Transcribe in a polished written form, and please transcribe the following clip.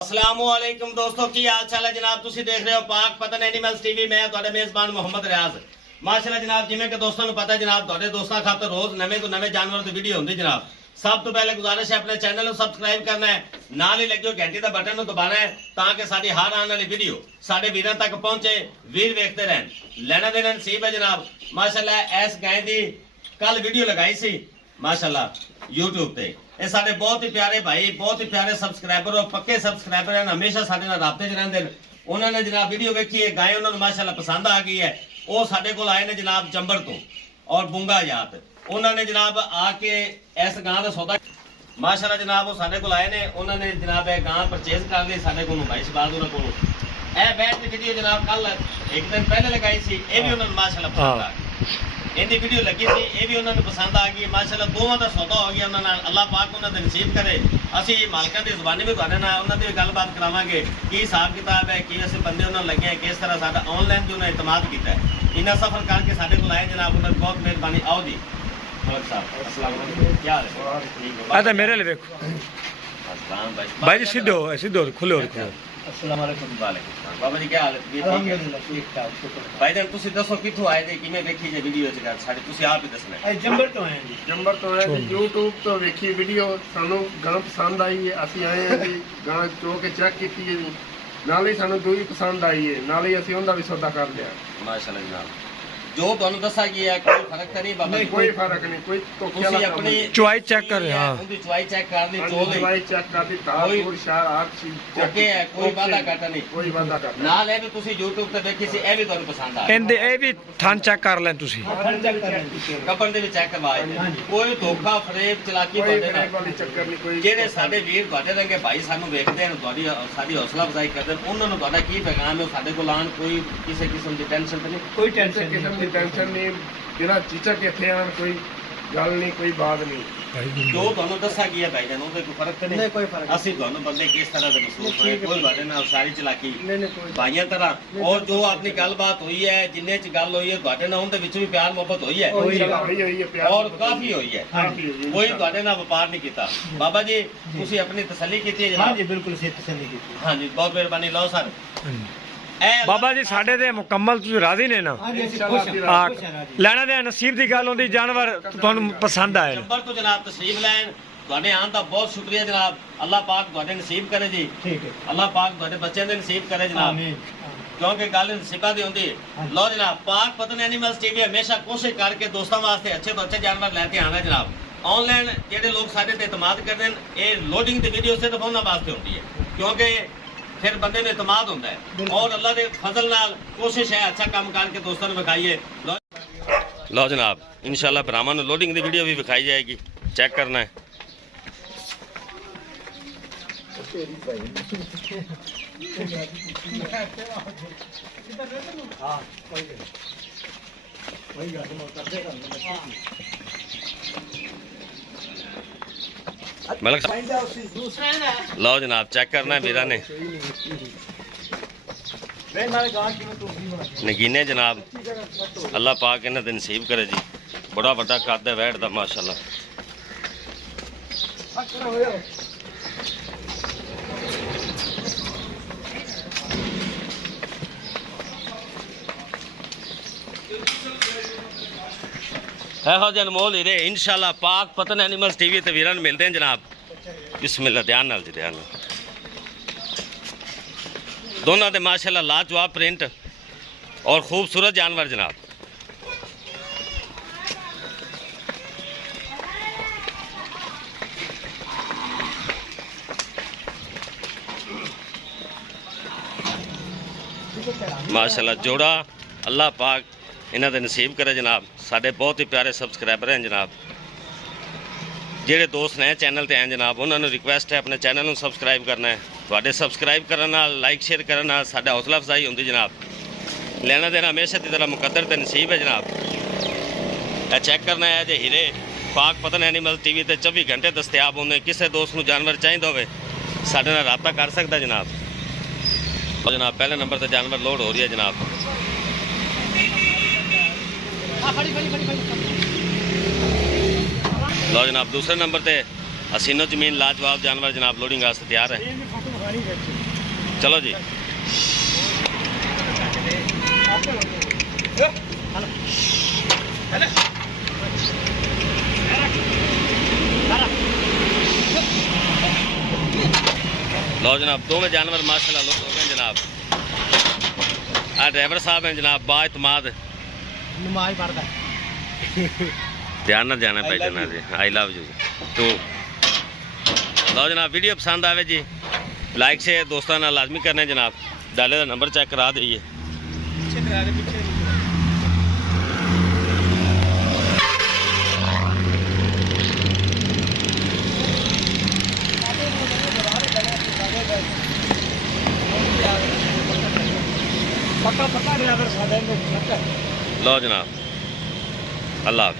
अस्सलामुअलैकुम दोस्तों की हाल चाल है जनाब। तुसी देख रहे हो पाक पतन एनिमल्स टीवी। मैं तुहाडा मेजबान मोहम्मद रियाज। माशाअल्लाह जनाब, जिवें कि दोस्तों को पता है जनाब, तुहाडे दोस्तां खातर रोज नवे तो नवे जानवर की वीडियो होंदी जनाब। सब तो पहले गुजारिश है अपने चैनल को सबसक्राइब करना है, नाल ही लगे घंटी का बटन दबाना है ताकि साडी हर आने वाली वीडियो साडे वीरां तक पहुंचे, वीर वेखते रहन। लेना देना नसीब है जनाब। माशाअल्लाह इस गाय दी कल वीडियो लगाई सी माशाअल्लाह यूट्यूब पे। ये साडे बहुत ही प्यारे भाई, बहुत ही प्यारे सबसक्राइबर और पक्के सबसक्राइबर हैं, हमेशा साडे नाल राबते च रहंदे ने। उन्होंने जनाब वीडियो देखी है, गाय उन्होंने माशाअल्लाह पसंद आ गई है। वो साडे कोल आए ने जनाब चंबड़ तो और बुंगा जात। उन्होंने जनाब आके इस गां का सौदा माशाअल्लाह जनाब वो साडे कोल आए ने। उन्होंने जनाब ये गां परचेज कर ली साडे कोलों भाई शहबाज होरां कोलों। ए बैठ दी वीडियो जनाब कल एक दिन पहले लगाई सी, ये भी उन्होंने माशाअल्लाह पसंद आ गई। इनकी वीडियो लगी थी, ये भी उन्होंने पसंद आ गई माशाअल्लाह। दोवां दा सौदा हो गया उन्होंने। अल्लाह पाक उन्होंने नसीब करे। असी मालकां दी ज़ुबानी भी तुहाडे नाल उन्हां दी गलबात करावांगे की हिसाब किताब है, की असीं बंदे उन्होंने लगे हैं, किस तरह साडा ऑनलाइन जो उन्होंने इतमाद किया है। इन्ना सफर करके साडे कोल आए जनाब, उन्होंने बहुत मेहरबानी। आओ जी मलक साहब, अस्सलाम वालेकुम, क्या हाल है? आता मेरे लिए देखो अस्सलाम भाई जी, सीधे हो खुले हो खुले। अस्सलाम वालेकुम। वालेकुम सलाम। बाबा जी क्या हाल है? ठीक है अल्हम्दुलिल्लाह ठीक ठाक शुक्र। भाई जान तुसी दसो किथों आए जे, किवें देखी जे वीडियो च गल साडी, तुसी आप ही दसना है। जंबर तो हैं जी। ਜੰਬਰ ਤੋਂ ਆਏ ਜੀ, YouTube ਤੋਂ ਵੇਖੀ ਵੀਡੀਓ, ਸਾਨੂੰ ਗਾਂ ਪਸੰਦ ਆਈ ਹੈ। ਅਸੀਂ ਆਏ ਹਾਂ ਜੀ, ਗਾਂ ਚੋ ਕੇ ਚੈੱਕ ਕੀਤੀ ਹੈ ਜੀ, ਨਾਲੇ ਸਾਨੂੰ ਦੂਈ ਪਸੰਦ ਆਈ ਹੈ, ਨਾਲੇ ਅਸੀਂ ਉਹਦਾ ਵੀ ਸੌਦਾ ਕਰ ਲਿਆ। माशाल्लाह जनाब, जो तुहानू दसा गया है कोई फर्क तो नहीं बाबा जी? ਕੋਈ ਫਰਕ ਨਹੀਂ, ਕੋਈ ਧੋਖੇ तुसी ਵਾਲਾ ਕੰਮ अपनी ਨਹੀਂ। चुवाई चेक कर रहे हैं, हाँ। उनकी चुवाई चेक कर ली, चो ਹਾਂਜੀ, ली ਦਵਾਈ ਚੈੱਕ ਕਰਦੀ, ਤਾਰ कोई- ਤੂਰ ਸ਼ਾਰ ਹਰ ਚੀਜ਼ check ओके है, कोई okay, वादा घाटा नहीं। ਕੋਈ ਵਾਦਾ ਕਰਦਾ नाल है भी तुसी YouTube ते देखी सी, ए भी तुहानू पसंद आ ਇਹਦੇ ਇਹ ਵੀ ਥਣ ਚੈੱਕ ਕਰ ਲੈਣ ਤੁਸੀਂ। कपड़ दे विच चेक करवाए ने। कोई धोखा फरेब चलाकी ਕੋਈ तुहाडे ਫਰਕ नाल ਵਾਲੀ ਚੱਕਰ ਨਹੀਂ, ਕੋਈ ਜਿਹੜੇ ਸਾਡੇ ਵੀਰ ਤੁਹਾਡੇ ਰੰਗੇ ਭਾਈ ਸਾਨੂੰ ਵੇਖਦੇ ਹਨ, ਤੁਹਾਡੀ ਸਾਡੀ ਹੌਸਲਾ ਅਫਜ਼ਾਈ ਕਰਦੇ ਨੇ, ਉਹਨਾਂ ਨੂੰ ਤੁਹਾਡਾ ਕੀ ਪੈਗਾਮ ਹੈ? ਸਾਡੇ ਕੋਲ ਆਉਣ, ਕੋਈ ਕਿਸੇ ਕਿਸਮ ਦੀ ਟੈਨਸ਼ਨ ਤਾਂ ਨਹੀਂ? कोई ਕਿਸੇ टेंशन ਕਿਸਮ नहीं। ਦੀ ਟੈਨਸ਼ਨ ਨਹੀਂ, ਜਿਹੜਾ ਚੀਚਕ ਇੱਥੇ ਆਣ ਕੋਈ ਗੱਲ ਨਹੀਂ, ਕੋਈ ਬਾਤ ਨਹੀਂ। ਜੋ ਤੁਹਾਨੂੰ ਦੱਸਿਆ ਗਿਆ ਭਾਈ ਜਾਨ, ਉਹਦੇ ਕੋਈ ਫਰਕ ਤਾਂ ਨਹੀਂ? नहीं कोई फर्क नहीं। ਅਸੀਂ ਤੁਹਾਨੂੰ ਬੰਦੇ ਕਿਸ ਤਰ੍ਹਾਂ ਦੇ ਮਹਿਸੂਸ ਹੋਏ, ਕੋਈ ਤੁਹਾਡੇ ਨਾਲ ਸਾਰੀ ਚਲਾਕੀ नहीं नहीं कोई ਭਾਈਆਂ ਤਰ੍ਹਾਂ, ਔਰ ਜੋ ਆਪਣੀ ਗੱਲਬਾਤ ਹੋਈ ਹੈ, ਜਿੰਨੇ ਚ ਗੱਲ ਹੋਈ ਹੈ ਤੁਹਾਡੇ ਨਾਲ, ਉਹਦੇ ਵਿੱਚ ਵੀ ਪਿਆਰ ਮੁਹੱਬਤ ਹੋਈ ਹੈ ਹੋਈ ਹੈ। ਹੋਈ ਹੈ ਪਿਆਰ ਔਰ ਕਾਫੀ ਹੋਈ ਹੈ। ਕਾਫੀ ਹੋਈ ਹੈ। ਕੋਈ ਤੁਹਾਡੇ ਨਾਲ ਵਪਾਰ ਨਹੀਂ ਕੀਤਾ। ਬਾਬਾ ਜੀ ਤੁਸੀਂ ਆਪਣੀ ਤਸੱਲੀ ਕੀਤੀ ਹੈ हाँ ਜਨਾਬ? जी बिल्कुल से तसल्ली की। ਹਾਂਜੀ बहुत ਮਿਹਰਬਾਨੀ। ਲਓ ਸਰ ਇਹ ਬਾਬਾ ਜੀ ਸਾਡੇ ਤੇ ਮੁਕੰਮਲ ਤੁਸੀਂ ਰਾਜ਼ੀ ਨੇ ਨਾ? हाँ जी इंशाल्लाह खुश हैं, ਆ खुश हैं राजी। ਲੈਣਾ ਦੇ ਨਸੀਬ ਦੀ ਗੱਲ ਹੁੰਦੀ, ਜਾਨਵਰ ਤੁਹਾਨੂੰ ਪਸੰਦ ਆਏ ਨੇ। ਚੰਬਰ ਤੋਂ ਜਨਾਬ ਤਸ਼ਰੀਫ ਲੈਣ, ਤੁਹਾਡੇ ਆਉਣ ਦਾ ਬਹੁਤ ਸ਼ੁਕਰੀਆ ਜਨਾਬ। ਅੱਲਾਹ ਪਾਕ ਤੁਹਾਡੇ ਨਸੀਬ ਕਰੇ ਜੀ, ठीक है ਅੱਲਾਹ ਪਾਕ ਤੁਹਾਡੇ ਬੱਚਿਆਂ ਦੇ ਨਸੀਬ ਕਰੇ ਜਨਾਬ, आमीन। ਕਿਉਂਕਿ ਗੱਲ ਨਸੀਬਾਂ ਦੀ ਹੁੰਦੀ ਹੈ। ਲਓ ਜਨਾਬ, ਪਾਕ ਪਤਨ ਐਨੀਮਲਸ ਟੀਵੀ ਹਮੇਸ਼ਾ ਕੋਸ਼ਿਸ਼ ਕਰਕੇ ਦੋਸਤਾਂ ਵਾਸਤੇ ਅੱਛੇ ਤੋਂ ਅੱਛੇ ਜਾਨਵਰ ਲੈ ਕੇ ਆਉਣਾ ਜਨਾਬ। ਆਨਲਾਈਨ ਜਿਹੜੇ ਲੋਕ ਸਾਡੇ ਤੇ ਇਤਮਾਦ ਕਰਦੇ ਨੇ, ਇਹ ਲੋਡਿੰਗ ਦੀ ਵੀਡੀਓ ਸਿਰਫ ਉਹਨਾਂ ਵਾਸਤੇ ਹੁੰਦੀ ਹੈ, ਕਿਉਂਕਿ ਫਿਰ ਬੰਦੇ ਨੂੰ ਇਤਮਾਦ ਹੁੰਦਾ ਹੈ। ਔਰ ਅੱਲਾਹ ਦੇ ਫਜ਼ਲ ਨਾਲ ਕੋਸ਼ਿਸ਼ ਹੈ ਅੱਛਾ ਕੰਮ ਕਰਕੇ ਦੋਸਤਾਂ ਨੂੰ ਵਿਖਾਈਏ। ਲਓ ਜਨਾਬ, ਇਨਸ਼ਾਅੱਲਾ ਭਰਾਵਾਂ ਨੂੰ ਲੋਡਿੰਗ ਦੀ ਵੀਡੀਓ ਵੀ ਵਿਖਾਈ ਜਾਏਗੀ, ਚੈੱਕ ਕਰਨਾ ਹੈ। मलक साहब, लो जनाब, चेक करना है वीरा ने नगीने जनाब। अल्लाह पाक इन्हां दे नसीब करे जी। बड़ा बड़ा कद है वैट दा माशाअल्लाह। ਇਹੋ ਜਿਹੇ ਅਨਮੋਲ ਹੀਰੇ ਇਨਸ਼ਾਅੱਲਾ ਪਾਕ ਪਤਨ ਐਨੀਮਲਸ ਟੀਵੀ ਤੇ ਵੀਰਾਂ ਨੂੰ ਮਿਲਦੇ ਹਨ ਜਨਾਬ। ਬਿਸਮਿਲ੍ਲਾ, ਧਿਆਨ ਨਾਲ ਜੀ, ਧਿਆਨ ਨਾਲ। ਦੋਨਾਂ ਦੇ ਮਾਸ਼ਾਅੱਲਾ ਲਾਜਵਾਬ ਪ੍ਰਿੰਟ और खूबसूरत जानवर जनाब। माशाअल्लाह जोड़ा अल्लाह पाक इन्हां दे नसीब करे जनाब। साडे बहुत ही प्यारे सबसक्राइबर हैं जनाब। ਜਿਹੜੇ ਦੋਸਤ नए चैनल ਤੇ हैं जनाब, उन्होंने रिक्वेस्ट है अपने चैनल ਨੂੰ सबसक्राइब करना है। ਤੁਹਾਡੇ सबसक्राइब ਕਰਨ ਨਾਲ, लाइक शेयर ਕਰਨ ਨਾਲ ਸਾਡਾ ਹੌਸਲਾ ਅਫਜ਼ਾਈ ਹੁੰਦੀ ਜਨਾਬ। ਲੈਣਾ ਦੇਣਾ ਹਮੇਸ਼ਾ ਦੀ ਤਰ੍ਹਾਂ ਮੁਕੱਦਰ ਤੇ ਨਸੀਬ ਹੈ ਜਨਾਬ। ਇਹ ਚੈੱਕ ਕਰਨਾ ਹੈ ਜੇ ਹੀਰੇ ਪਾਕ ਪਤਨ ਐਨੀਮਲ ਟੀਵੀ ਤੇ 24 ਘੰਟੇ ਦਸਤਿਆਬ ਹੁੰਦੇ। ਕਿਸੇ ਦੋਸਤ ਨੂੰ ਜਾਨਵਰ ਚਾਹੀਦਾ ਹੋਵੇ ਸਾਡੇ ਨਾਲ ਰਾਬਤਾ ਕਰ ਸਕਦਾ ਜਨਾਬ। तो जनाब पहले नंबर से जानवर लोड हो रही है जनाब। लो जनाब दूसरे नंबर से हसीनो जमीन लाजवाब जानवर जनाब लोडिंग वास्ते तैयार है। ਚਲੋ ਜੀ लो जनाब दो में जानवर माशाल्लाह लोग हो गए जनाब। ड्राइवर साहब हैं जनाब बाएतमाद नमाज पढ़ता ध्यान ना जाना भाई जना जी आई लव यू तो लो जनाब वीडियो पसंद आवे जी लाइक शेयर दोस्तों ना लाजमी करने जनाब। डाले का नंबर चेक करा दीजिए। पक्का पक्का ड्राइवर साढ़े में लो जनाब अल्लाह हाफ़िज़।